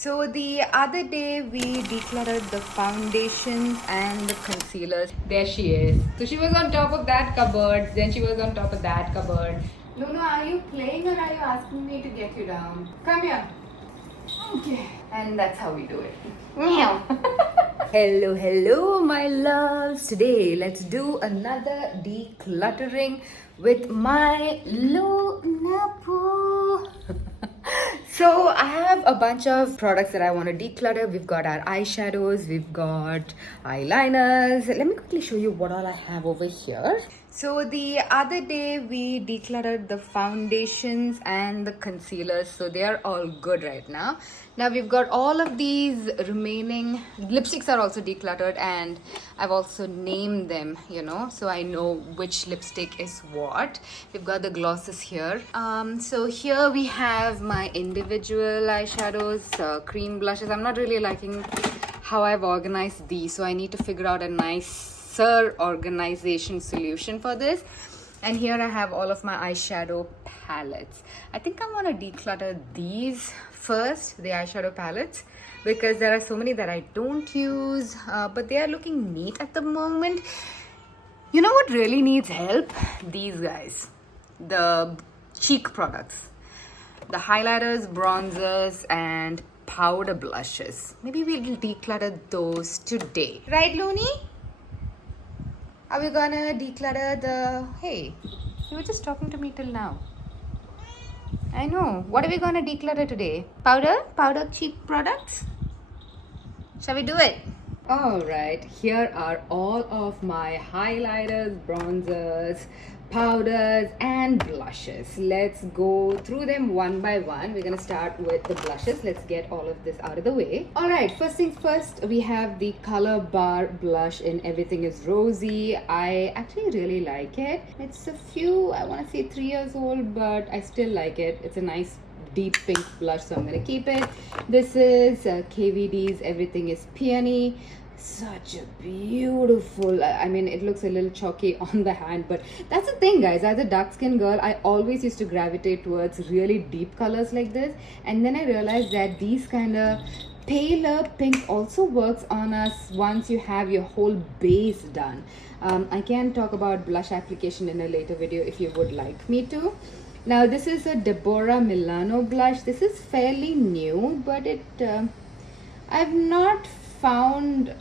So the other day we decluttered the foundations and the concealers. There she is. So she was on top of that cupboard, then she was on top of that cupboard. Luna, are you playing or are you asking me to get you down? Come here. Okay. And that's how we do it. Meow. Hello my loves. Today let's do another decluttering with my Luna Poo. So I have a bunch of products that I want to declutter. We've got our eyeshadows, we've got eyeliners. Let me quickly show you what all I have over here. So the other day we decluttered the foundations and the concealers, so they are all good right now. Now we've got all of these remaining. Lipsticks are also decluttered and I've also named them, so I know which lipstick is what. We've got the glosses here. So here we have my individual eyeshadows, cream blushes. I'm not really liking how I've organized these, so I need to figure out a nice organization solution for this. And here I have all of my eyeshadow palettes. I think I want to declutter these first, the eyeshadow palettes, because there are so many that I don't use, but they are looking neat at the moment. You know what really needs help? These guys, the cheek products, the highlighters, bronzers, and powder blushes. Maybe we'll declutter those today, right, Looney? Are we gonna declutter the... Hey, you were just talking to me till now. I know. What are we gonna declutter today? Powder cheek products? Shall we do it? Alright, here are all of my highlighters, bronzers, powders and blushes. Let's go through them one by one. We're gonna start with the blushes. Let's get all of this out of the way. Alright, first things first, we have the Color Bar blush in Everything is Rosy. I actually really like it. It's a few, I want to say 3 years old, but I still like it. It's a nice deep pink blush, so I'm gonna keep it. This is KVD's Everything is Peony. Such a beautiful, I mean, it looks a little chalky on the hand, but that's the thing, guys. As a dark skin girl, I always used to gravitate towards really deep colors like this, and then I realized that these kind of paler pink also works on us once you have your whole base done. I can talk about blush application in a later video if you would like me to. Now this is a Deborah Milano blush. This is fairly new, but I've not found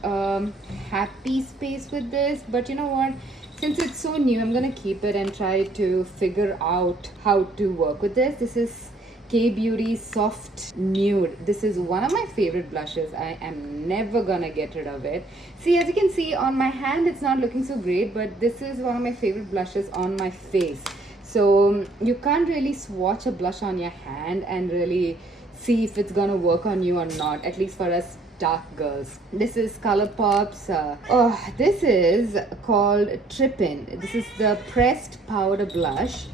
happy space with this, but you know what, since it's so new, I'm gonna keep it and try to figure out how to work with this. This is K Beauty Soft Nude. This is one of my favorite blushes. I am never gonna get rid of it. See, as you can see on my hand, it's not looking so great, but this is one of my favorite blushes on my face. So you can't really swatch a blush on your hand and really see if it's gonna work on you or not, at least for us dark girls. This is ColourPop's this is called Trippin. This is the pressed powder blush.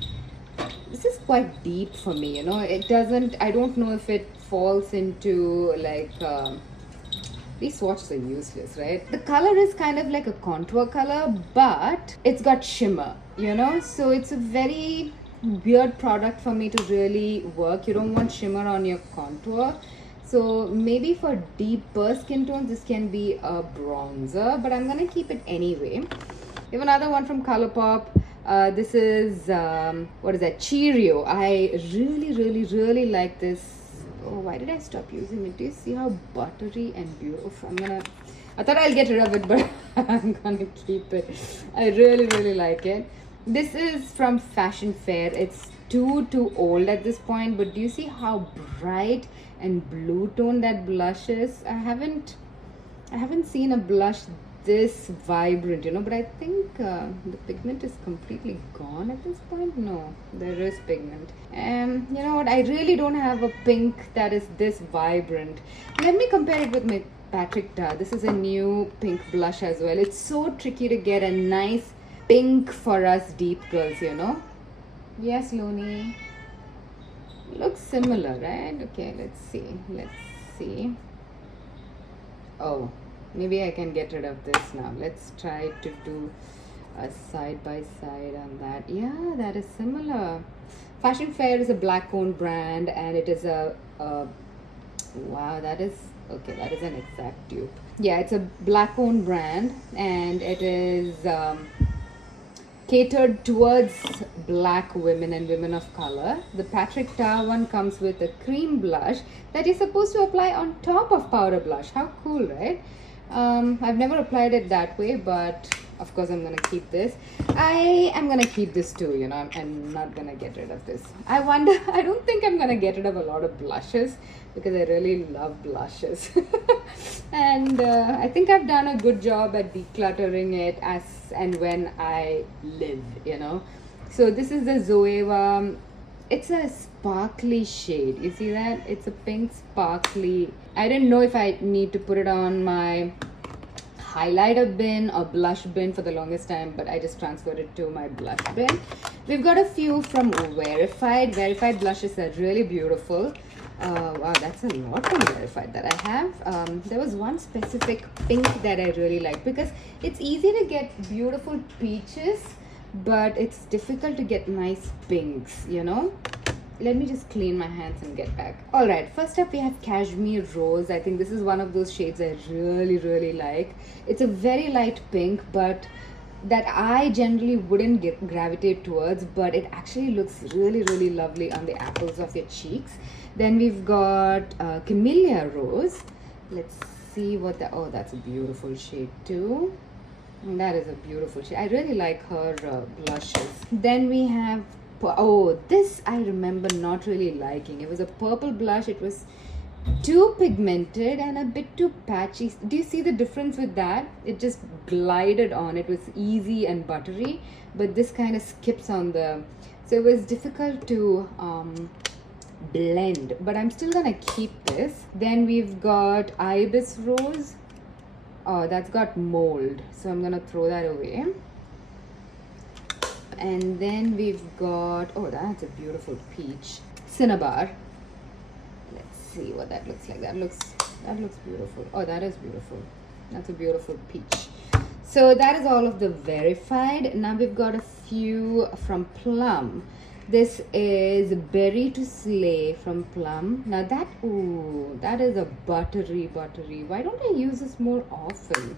This is quite deep for me, it doesn't, I don't know if it falls into like these swatches are useless, right? The color is kind of like a contour color, but it's got shimmer, so it's a very weird product for me to really work. You don't want shimmer on your contour. So maybe for deeper skin tones, this can be a bronzer, but I'm gonna keep it anyway. We have another one from ColourPop. This is, what is that? Cheerio. I really like this. Oh, why did I stop using it? Do you see how buttery and beautiful? I thought I'll get rid of it, but I'm gonna keep it. I really like it. This is from Fashion Fair. It's too old at this point, but do you see how bright and blue tone that blush is? I haven't seen a blush this vibrant, but I think the pigment is completely gone at this point. No, there is pigment. And you know what, I really don't have a pink that is this vibrant. Let me compare it with my Patrick Ta. This is a new pink blush as well. It's so tricky to get a nice pink for us deep girls, Yes, Looney. Looks similar, right? Okay, let's see. Oh, maybe I can get rid of this now. Let's try to do a side by side on that. Yeah, that is similar. Fashion Fair is a black owned brand, and it is a Wow, that is okay. That is an exact dupe. Yeah, it's a black owned brand, and it is catered towards black women and women of color. The Patrick Tar one comes with a cream blush that you're supposed to apply on top of powder blush. How cool, right? I've never applied it that way, but of course I'm gonna keep this. I am gonna keep this too, you know. I'm not gonna get rid of this. I don't think I'm gonna get rid of a lot of blushes because I really love blushes. And I think I've done a good job at decluttering it as and when I live, you know. So this is the Zoeva. It's a sparkly shade. You see that? It's a pink sparkly. I didn't know if I need to put it on my highlighter bin or blush bin for the longest time, but I just transferred it to my blush bin. We've got a few from Wearified. Wearified blushes are really beautiful. Wow, that's a lot from Wearified that I have. There was one specific pink that I really like because it's easy to get beautiful peaches, but it's difficult to get nice pinks, you know. Let me just clean my hands and get back. All right, first up we have Cashmere Rose. I think this is one of those shades I really like. It's a very light pink, but that I generally wouldn't gravitate towards, but it actually looks really lovely on the apples of your cheeks. Then we've got Camilia Rose. Let's see what the, oh, that's a beautiful shade too. That is a beautiful shade. I really like her blushes. Then we have, oh, this I remember not really liking. It was a purple blush. It was too pigmented and a bit too patchy. Do you see the difference with that? It just glided on. It was easy and buttery, but this kind of skips on the, so it was difficult to blend, but I'm still gonna keep this. Then we've got Ibis Rose. Oh, that's got mold, so I'm gonna throw that away. And then we've got, oh, that's a beautiful peach. Cinnabar. Let's see what that looks like. That looks beautiful. Oh, that is beautiful. That's a beautiful peach. So that is all of the Wearified. Now we've got a few from Plum. This is Berry to Slay from Plum. Now that, ooh, that is a buttery. Why don't I use this more often?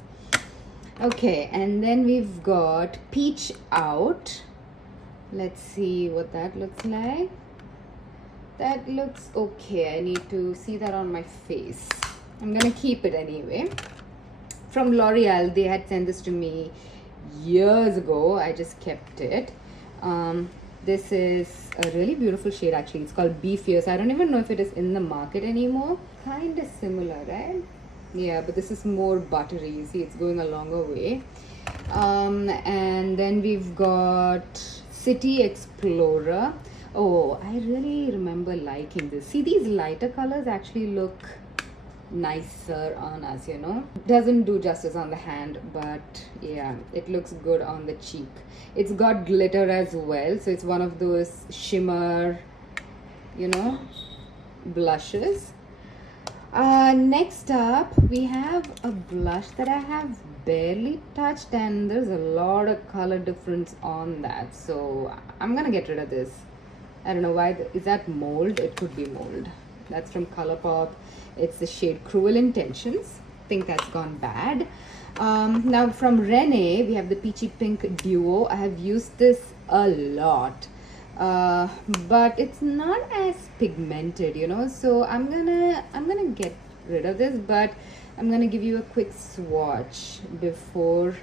Okay, and then we've got Peach Out. Let's see what that looks like. That looks okay. I need to see that on my face. I'm gonna keep it anyway. From Loreal, they had sent this to me years ago. I just kept it. This is a really beautiful shade actually. It's called Be Fierce. I don't even know if it is in the market anymore. Kind of similar, right? Yeah, but this is more buttery. You see, it's going a longer way. And then we've got City Explorer. Oh, I really remember liking this. See, these lighter colors actually look nicer on us, you know. Doesn't do justice on the hand, but yeah, it looks good on the cheek. It's got glitter as well, so it's one of those shimmer, you know, blushes. Next up we have a blush that I have barely touched, and there's a lot of color difference on that, so I'm gonna get rid of this. I don't know why. Is that mold? It could be mold. That's from Colourpop. It's the shade Cruel Intentions. I think that's gone bad. Now from Rene, we have the Peachy Pink Duo. I have used this a lot, but it's not as pigmented, you know. So I'm gonna get rid of this, but I'm gonna give you a quick swatch before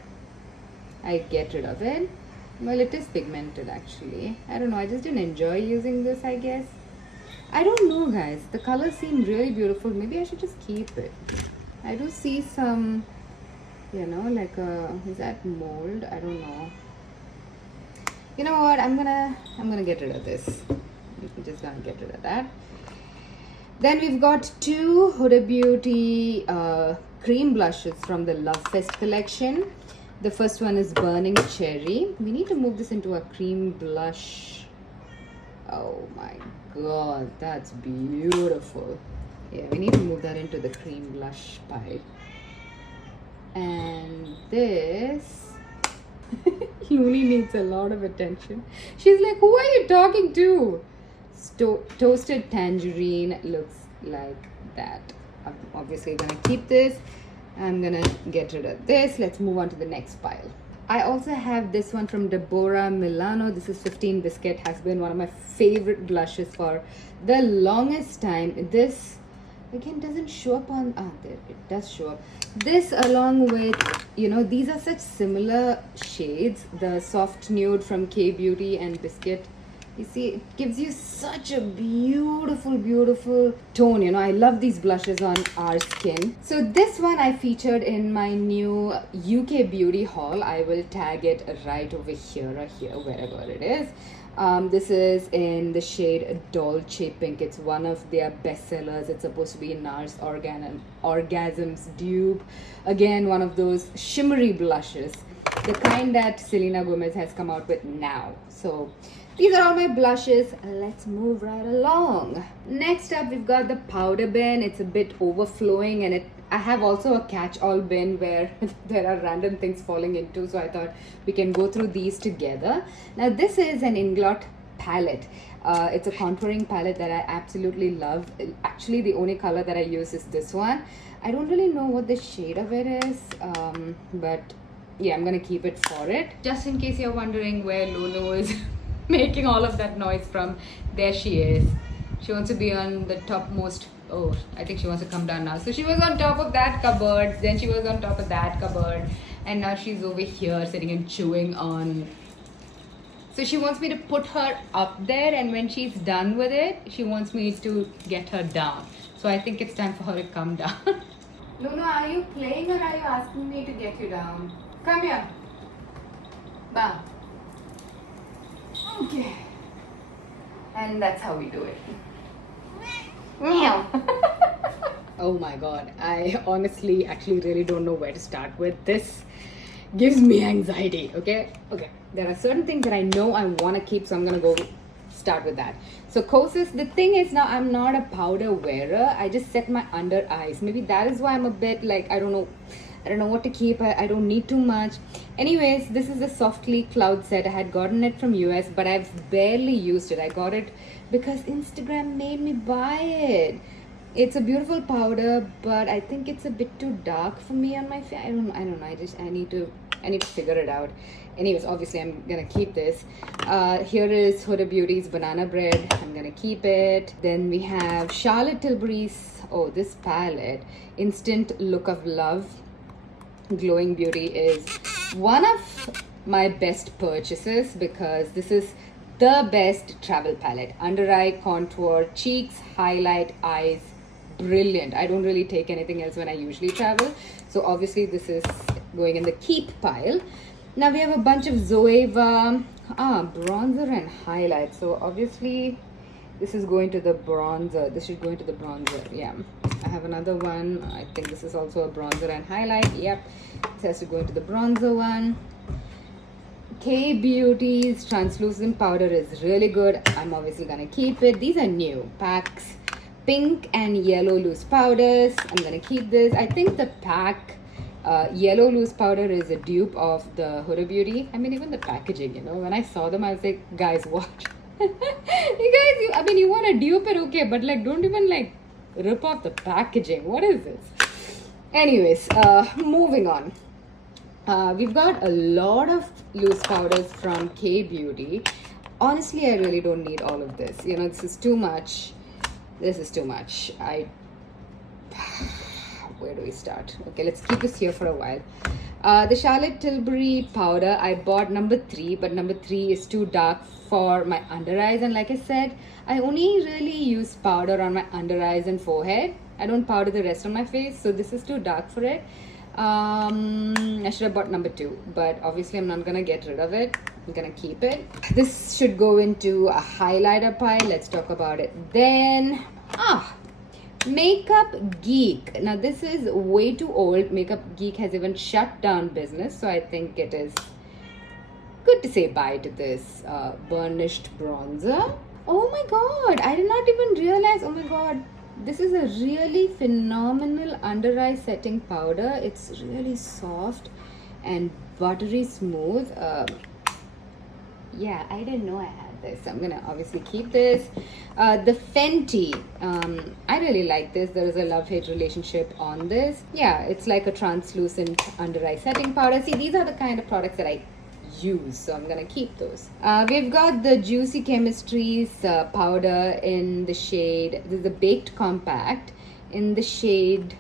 I get rid of it. Well, it is pigmented actually. I don't know. I just didn't enjoy using this, I guess. I don't know, guys. The colors seem really beautiful. Maybe I should just keep it. I do see some, you know, like is that mold? I don't know. You know what? I'm gonna get rid of this. I'm just gonna get rid of that. Then we've got two Huda Beauty cream blushes from the Love Fest collection. The first one is Burning Cherry. We need to move this into a cream blush. Oh my god, that's beautiful. Yeah, we need to move that into the cream blush pile. And this Uni needs a lot of attention. She's like, who are you talking to? Toasted Tangerine looks like that. I'm obviously gonna keep this. I'm gonna get rid of this. Let's move on to the next pile. I also have this one from Deborah Milano. This is 15 Biscuit. Has been one of my favorite blushes for the longest time. This again doesn't show up on there it does show up. This along with, you know, these are such similar shades. The soft nude from K Beauty and Biscuit, you see, it gives you such a beautiful tone. You know, I love these blushes on our skin. So this one I featured in my new UK beauty haul. I will tag it right over here or here, wherever it is. This is in the shade Dolce Pink. It's one of their bestsellers. It's supposed to be NARS Orgasm's dupe. Again, one of those shimmery blushes, the kind that Selena Gomez has come out with now. So these are all my blushes. Let's move right along. Next up, we've got the powder bin. It's a bit overflowing, and I have also a catch-all bin where there are random things falling into, so I thought we can go through these together. Now this is an Inglot palette. It's a contouring palette that I absolutely love. Actually, the only color that I use is this one. I don't really know what the shade of it is, but yeah, I'm gonna keep it for it. Just in case you're wondering where Lulu is making all of that noise from, there she is. She wants to be on the topmost. Oh, I think she wants to come down now. So she was on top of that cupboard, then she was on top of that cupboard, and now she's over here sitting and chewing on. So she wants me to put her up there, and when she's done with it, she wants me to get her down. So I think it's time for her to come down. Luna, are you playing or are you asking me to get you down? Come here. Bam. Okay. And that's how we do it. Meow. Oh my god, I honestly actually really don't know where to start with. This gives me anxiety. Okay, there are certain things that I know I want to keep, so I'm gonna go start with that. So Kosas, the thing is, now I'm not a powder wearer. I just set my under eyes. Maybe that is why I'm a bit like, I don't know what to keep. I don't need too much. Anyways, this is a Softly Cloud set. I had gotten it from US, but I've barely used it. I got it because Instagram made me buy it. It's a beautiful powder, but I think it's a bit too dark for me on my face. I don't know. I need to figure it out. Anyways, obviously I'm gonna keep this. Here is Huda Beauty's Banana Bread. I'm gonna keep it. Then we have Charlotte Tilbury's, this palette, Instant Look of Love. Glowing Beauty is one of my best purchases because this is the best travel palette. Under eye contour, cheeks, highlight, eyes, brilliant. I don't really take anything else when I usually travel, so obviously this is going in the keep pile. Now we have a bunch of Zoeva bronzer and highlight, so obviously this is going to the bronzer. This should go into the bronzer. Yeah, I have another one. I think this is also a bronzer and highlight. Yep, this has to go into the bronzer one. K Beauty's translucent powder is really good. I'm obviously gonna keep it. These are new packs, pink and yellow loose powders. I'm gonna keep this. I think the pack yellow loose powder is a dupe of the Huda Beauty. I mean, even the packaging, you know, when I saw them, I was like, guys, what? You guys, you want to dupe it, okay, but like, don't even like rip off the packaging. What is this? Anyways, moving on. We've got a lot of loose powders from K Beauty. Honestly, I really don't need all of this. You know, this is too much. This is too much. Where do we start? Okay, let's keep this here for a while. The Charlotte Tilbury powder, I bought number 3, but number 3 is too dark for my under eyes, and like I said, I only really use powder on my under eyes and forehead. I don't powder the rest of my face, so this is too dark for it. I should have bought number 2, but obviously I'm not gonna get rid of it. I'm gonna keep it. This should go into a highlighter pile. Let's talk about it then. Makeup Geek. Now this is way too old. Makeup Geek has even shut down business, so I think it is good to say bye to this burnished bronzer. Oh my god, I did not even realize. Oh my god, this is a really phenomenal under eye setting powder. It's really soft and buttery smooth. Yeah, I didn't know I had this. So I'm gonna obviously keep this. The Fenty, I really like this. There is a love-hate relationship on this. Yeah, it's like a translucent under eye setting powder. See, these are the kind of products that I use, so I'm gonna keep those. We've got the Juicy Chemistries powder in the shade, this is the Baked Compact in the shade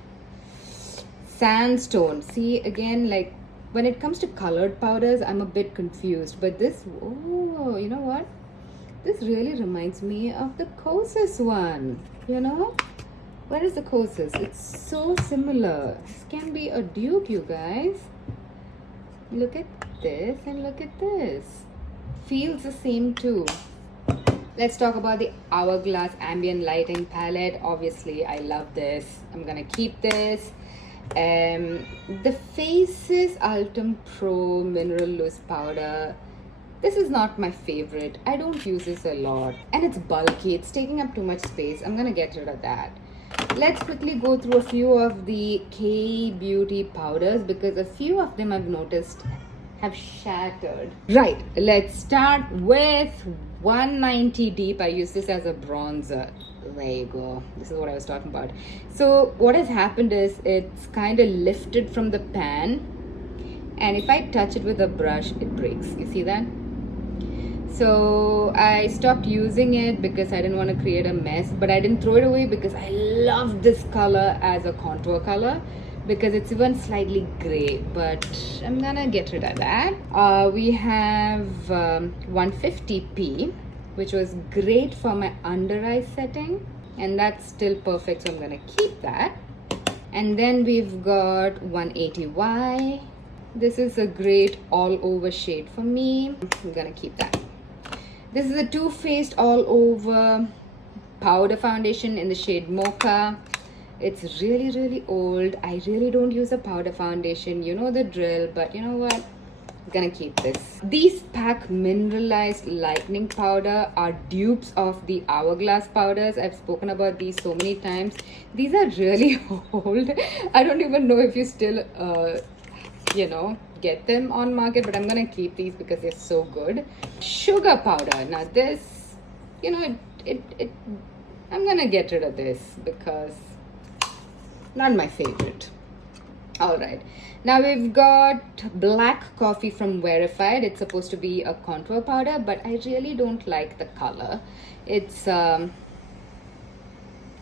Sandstone. See, again, like when it comes to colored powders, I'm a bit confused, but this, oh, you know what, this really reminds me of the Kosas one. You know, where is the Kosas? It's so similar. This can be a dupe, you guys. Look at this and look at this. Feels the same too. Let's talk about the Hourglass Ambient Lighting Palette. Obviously, I love this. I'm gonna keep this. The Faces Ultim Pro Mineral Loose Powder. This is not my favorite. I don't use this a lot. And it's bulky. It's taking up too much space. I'm gonna get rid of that. Let's quickly go through a few of the K-Beauty powders because a few of them I've noticed have shattered. Right, let's start with 190 Deep. I use this as a bronzer. There you go. This is what I was talking about. So what has happened is it's kind of lifted from the pan, and if I touch it with a brush, it breaks. You see that? So I stopped using it because I didn't want to create a mess, but I didn't throw it away because I love this color as a contour color because it's even slightly gray, but I'm gonna get rid of that. We have 150p, which was great for my under eye setting, and that's still perfect, so I'm gonna keep that. And then we've got 180y. This is a great all over shade for me. I'm gonna keep that. This is a Too Faced All Over Powder Foundation in the shade Mocha. It's really, really old. I really don't use a powder foundation. You know the drill, but you know what? I'm gonna keep this. These Pack Mineralized Lightening Powder are dupes of the Hourglass powders. I've spoken about these so many times. These are really old. I don't even know if you still, you know, get them on market, but I'm gonna keep these because they're so good. Sugar powder. Now this, you know, I'm gonna get rid of this because not my favorite. All right, now we've got Black Coffee from Wearified. It's supposed to be a contour powder, but I really don't like the color. It's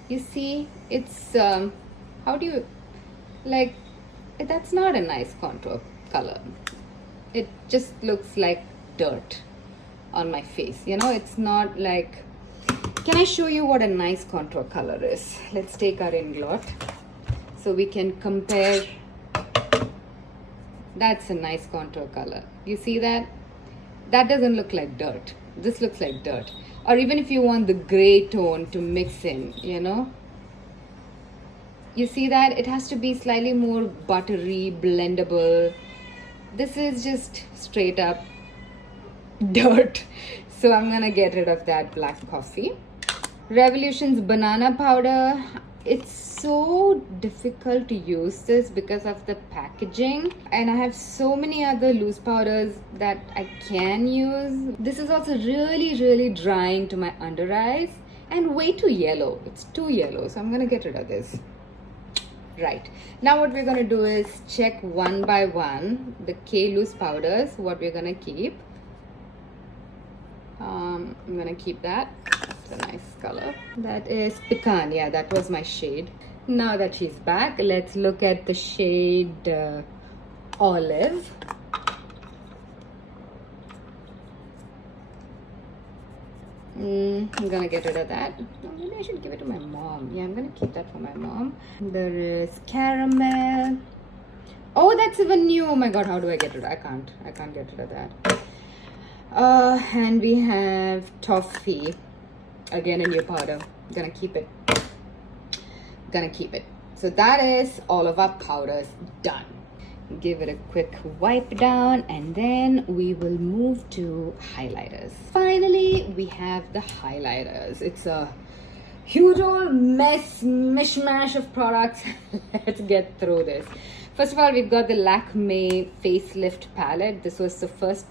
you see, it's how do you, like, that's not a nice contour color. It just looks like dirt on my face. You know, it's not like, can I show you what a nice contour color is? Let's take our Inglot so we can compare. That's a nice contour color. You see that? That doesn't look like dirt. This looks like dirt. Or even if you want the gray tone to mix in, you know, you see that it has to be slightly more buttery, blendable. This is just straight up dirt. So I'm gonna get rid of that Black Coffee. Revolution's banana powder. It's so difficult to use this because of the packaging, and I have so many other loose powders that I can use. This is also really, really drying to my under eyes and way too yellow. It's too yellow, so I'm gonna get rid of this. Right, now what we're gonna do is check one by one the K loose powders, what we're gonna keep. I'm gonna keep that. It's a nice color. That is Pecan. Yeah, that was my shade. Now that she's back, let's look at the shade Olive. I'm gonna get rid of that. Oh, maybe I should give it to my mom. Yeah, I'm gonna keep that for my mom. There is Caramel. Oh, that's even new. Oh my god, how do I get rid of it? I can't get rid of that. And we have Toffee. Again, a new powder. I'm gonna keep it. So that is all of our powders done. Give it a quick wipe down, and then we will move to highlighters. Finally, we have the highlighters. It's a huge old mishmash of products. Let's get through this. First of all, we've got the Lakme Facelift palette. This was the first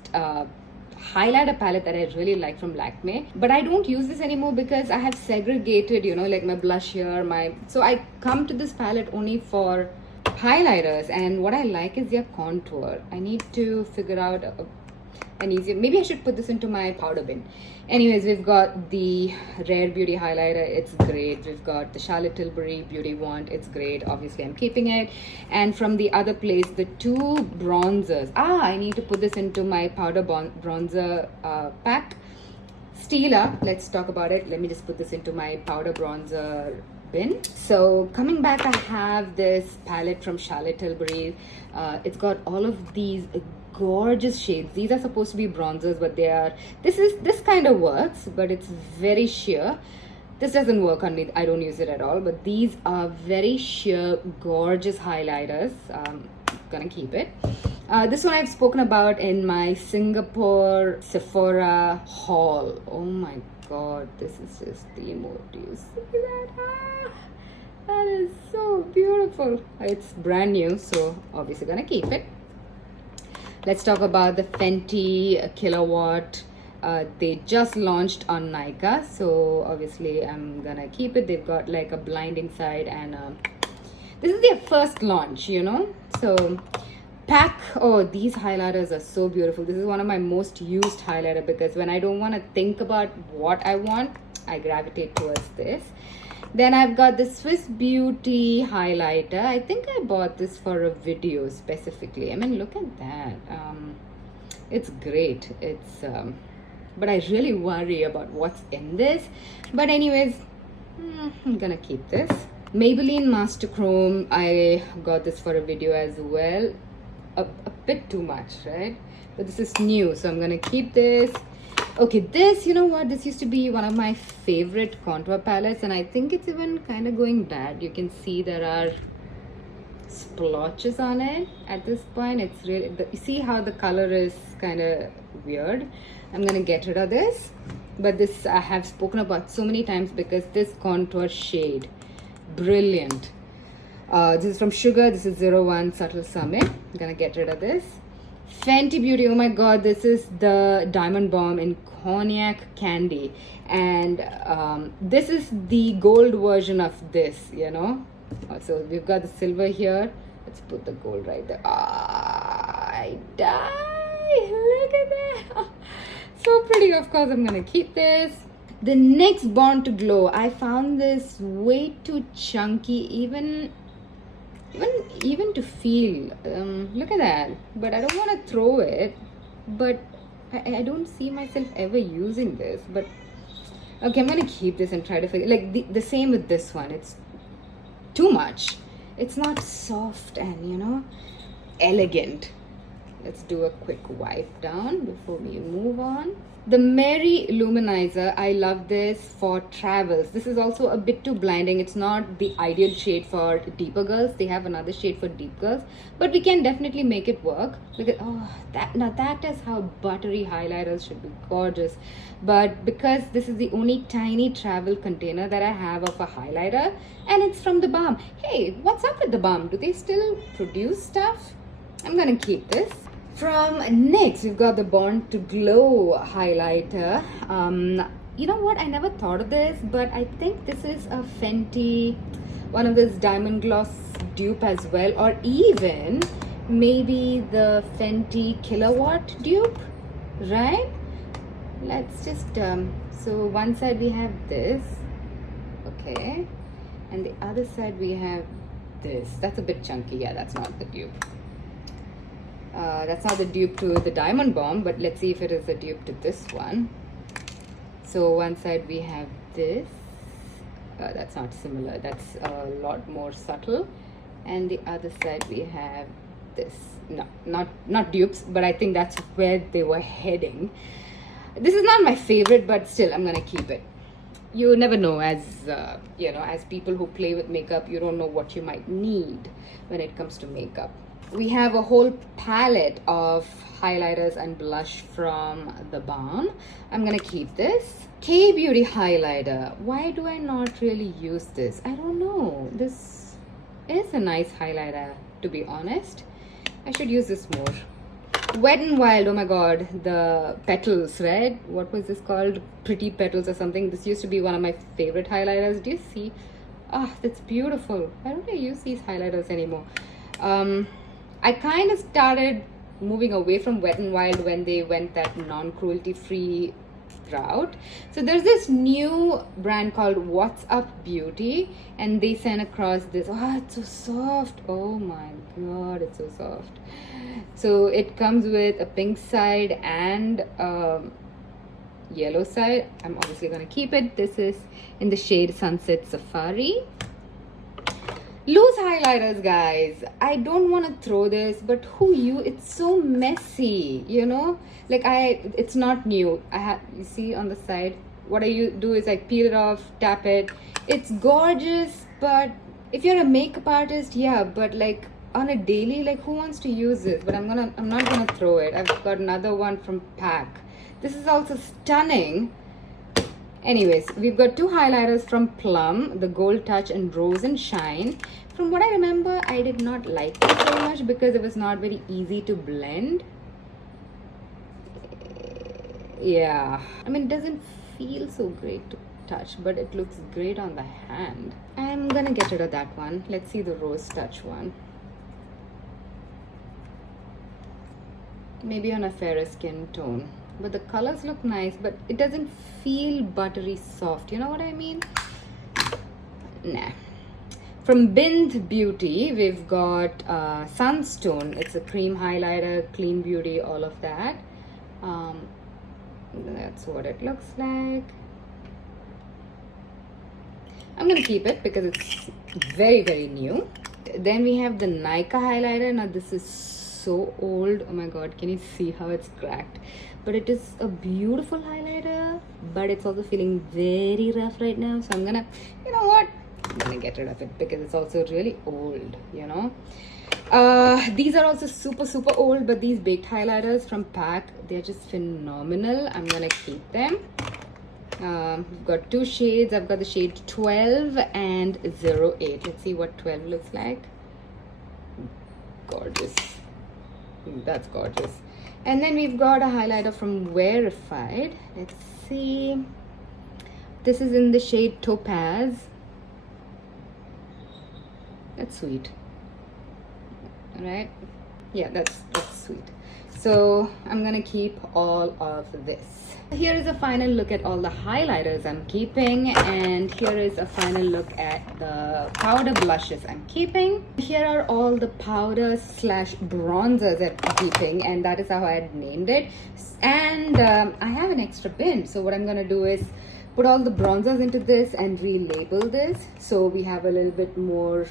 highlighter palette that I really like from Lakme, but I don't use this anymore because I have segregated, you know, like my blush here, so I come to this palette only for highlighters, and what I like is their contour. I need to figure out an easier, maybe I should put this into my powder bin. Anyways, we've got the Rare Beauty highlighter, it's great. We've got the Charlotte Tilbury Beauty Wand, it's great. Obviously I'm keeping it. And from the other place, the two bronzers. I need to put this into my powder bronzer pack. Stila, let's talk about it. Let me just put this into my powder bronzer bin. So coming back, I have this palette from Charlotte Tilbury. It's got all of these gorgeous shades. These are supposed to be bronzers, but they are, this kind of works, but it's very sheer. This doesn't work on me, I don't use it at all, but these are very sheer, gorgeous highlighters. Gonna keep it. This one I've spoken about in my Singapore Sephora haul. Oh my god, this is just the emote. Do you see that? That is so beautiful. It's brand new, so obviously gonna keep it. Let's talk about the Fenty Kilowatt. They just launched on Nykaa, so obviously I'm gonna keep it. They've got like a blinding side, and this is their first launch, you know. So pack, oh, these highlighters are so beautiful. This is one of my most used highlighter because when I don't want to think about what I want, I gravitate towards this. Then I've got the Swiss Beauty highlighter. I think I bought this for a video specifically. I mean, look at that. It's great. It's but I really worry about what's in this. But anyways, I'm gonna keep this. Maybelline Master Chrome. I got this for a video as well. A bit too much, right? But this is new, so I'm gonna keep this. Okay, this, you know what, this used to be one of my favorite contour palettes, and I think it's even kind of going bad. You can see there are splotches on it at this point. It's really, you see how the color is kind of weird. I'm gonna get rid of this, but this I have spoken about so many times because this contour shade, brilliant. This is from Sugar. This is 01 Subtle Summit. I'm gonna get rid of this. Fenty Beauty, oh my god, this is the Diamond Bomb in Cognac Candy, and this is the gold version of this, you know. So we've got the silver here. Let's put the gold right there. I die. Look at that. So pretty. Of course I'm gonna keep this. The NYX Born to Glow, I found this way too chunky, even to feel. Look at that. But I don't want to throw it, but I don't see myself ever using this. But okay, I'm gonna keep this and try to figure, like the same with this one. It's too much. It's not soft and, you know, elegant. Let's do a quick wipe down before we move on. The Mary Luminizer, I love this for travels. This is also a bit too blinding. It's not the ideal shade for deeper girls. They have another shade for deep girls, but we can definitely make it work. Because that is how buttery highlighters should be, gorgeous. But because this is the only tiny travel container that I have of a highlighter, and it's from the Balm. Hey, what's up with the Balm? Do they still produce stuff? I'm gonna keep this. From NYX, we've got the Born to Glow highlighter. You know what? I never thought of this, but I think this is a Fenty, one of this Diamond Gloss dupe as well, or even maybe the Fenty Kilowatt dupe, right? Let's just, so one side we have this, okay, and the other side we have this. That's a bit chunky. Yeah, that's not the dupe. That's not the dupe to the Diamond Bomb, but let's see if it is a dupe to this one. So one side we have this. That's not similar. That's a lot more subtle. And the other side we have this. No, not dupes, but I think that's where they were heading. This is not my favorite, but still, I'm gonna keep it. You never know, as you know, as people who play with makeup, you don't know what you might need when it comes to makeup. We have a whole palette of highlighters and blush from the Balm. I'm gonna keep this. K-Beauty highlighter. Why do I not really use this? I don't know. This is a nice highlighter, to be honest. I should use this more. Wet n Wild, oh my god, the petals, right? What was this called? Pretty Petals or something. This used to be one of my favorite highlighters. Do you see? Ah, that's beautiful. Why don't I use these highlighters anymore? I kind of started moving away from Wet n Wild when they went that non-cruelty free route. So there's this new brand called What's Up Beauty, and they sent across this. Oh, it's so soft. Oh my god, it's so soft. So it comes with a pink side and yellow side. I'm obviously gonna keep it. This is in the shade Sunset Safari. Loose highlighters, guys. I don't want to throw this, but it's so messy, you know, like it's not new. You see on the side, what I do is I peel it off, tap it. It's gorgeous, but if you're a makeup artist, yeah, but like on a daily, like who wants to use this? But I'm not gonna throw it. I've got another one from PAC. This is also stunning. Anyways, we've got two highlighters from Plum, the Gold Touch and Rose and Shine. From what I remember, I did not like it very much because it was not very easy to blend. Yeah, I mean, it doesn't feel so great to touch, but it looks great on the hand. I'm gonna get rid of that one. Let's see the Rose Touch one. Maybe on a fairer skin tone. But the colors look nice, but it doesn't feel buttery soft. You know what I mean? Nah. From Bind Beauty, we've got Sunstone. It's a cream highlighter, clean beauty, all of that. That's what it looks like. I'm gonna keep it because it's very, very new. Then we have the Nika highlighter. Now this is so old. Oh my god, can you see how it's cracked? But it is a beautiful highlighter, but it's also feeling very rough right now. So I'm gonna, you know what? I'm gonna get rid of it because it's also really old, you know. These are also super, super old, but these baked highlighters from PAC, they're just phenomenal. I'm gonna keep them. We've got two shades. I've got the shade 12 and 08. Let's see what 12 looks like. Gorgeous. That's gorgeous. And then we've got a highlighter from Wearified. Let's see. This is in the shade Topaz. That's sweet. Alright. Yeah, that's sweet. So I'm gonna keep all of this. Here is a final look at all the highlighters I'm keeping, and here is a final look at the powder blushes I'm keeping. Here are all the powders slash bronzers that I'm keeping, and that is how I had named it. And I have an extra bin, so what I'm gonna do is put all the bronzers into this and relabel this, so we have a little bit more,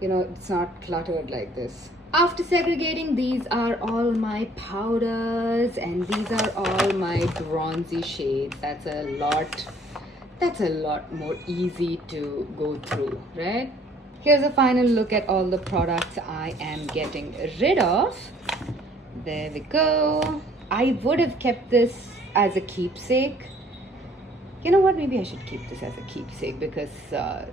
you know, it's not cluttered like this. After segregating, these are all my powders and these are all my bronzy shades. That's a lot more easy to go through, right? Here's a final look at all the products I am getting rid of. There we go. I would have kept this as a keepsake. You know what, maybe I should keep this as a keepsake because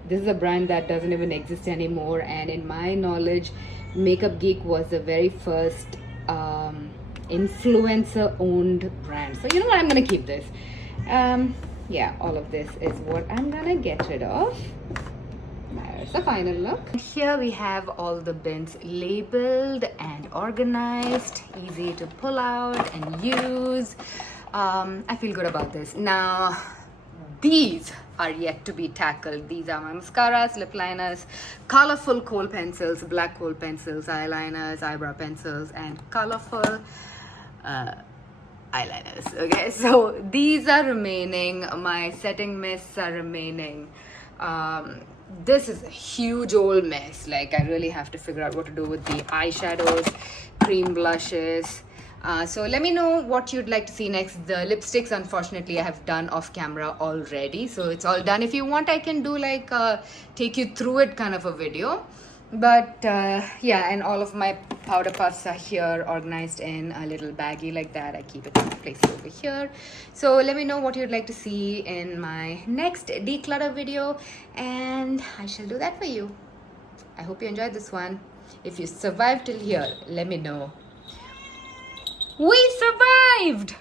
this is a brand that doesn't even exist anymore, and in my knowledge, Makeup Geek was the very first influencer owned brand. So you know what, I'm gonna keep this. Yeah, all of this is what I'm gonna get rid of. There's the final look. Here we have all the bins labeled and organized, easy to pull out and use. I feel good about this. Now, these are yet to be tackled. These are my mascaras, lip liners, colorful kohl pencils, black kohl pencils, eyeliners, eyebrow pencils, and colorful eyeliners. Okay, so these are remaining. My setting mists are remaining. This is a huge old mess. Like, I really have to figure out what to do with the eyeshadows, cream blushes. So let me know what you'd like to see next. The lipsticks, unfortunately, I have done off camera already, so it's all done. If you want, I can do like take you through it kind of a video. But yeah, and all of my powder puffs are here organized in a little baggie like that. I keep it placed over here. So let me know what you'd like to see in my next declutter video, and I shall do that for you. I hope you enjoyed this one. If you survived till here, let me know. We survived!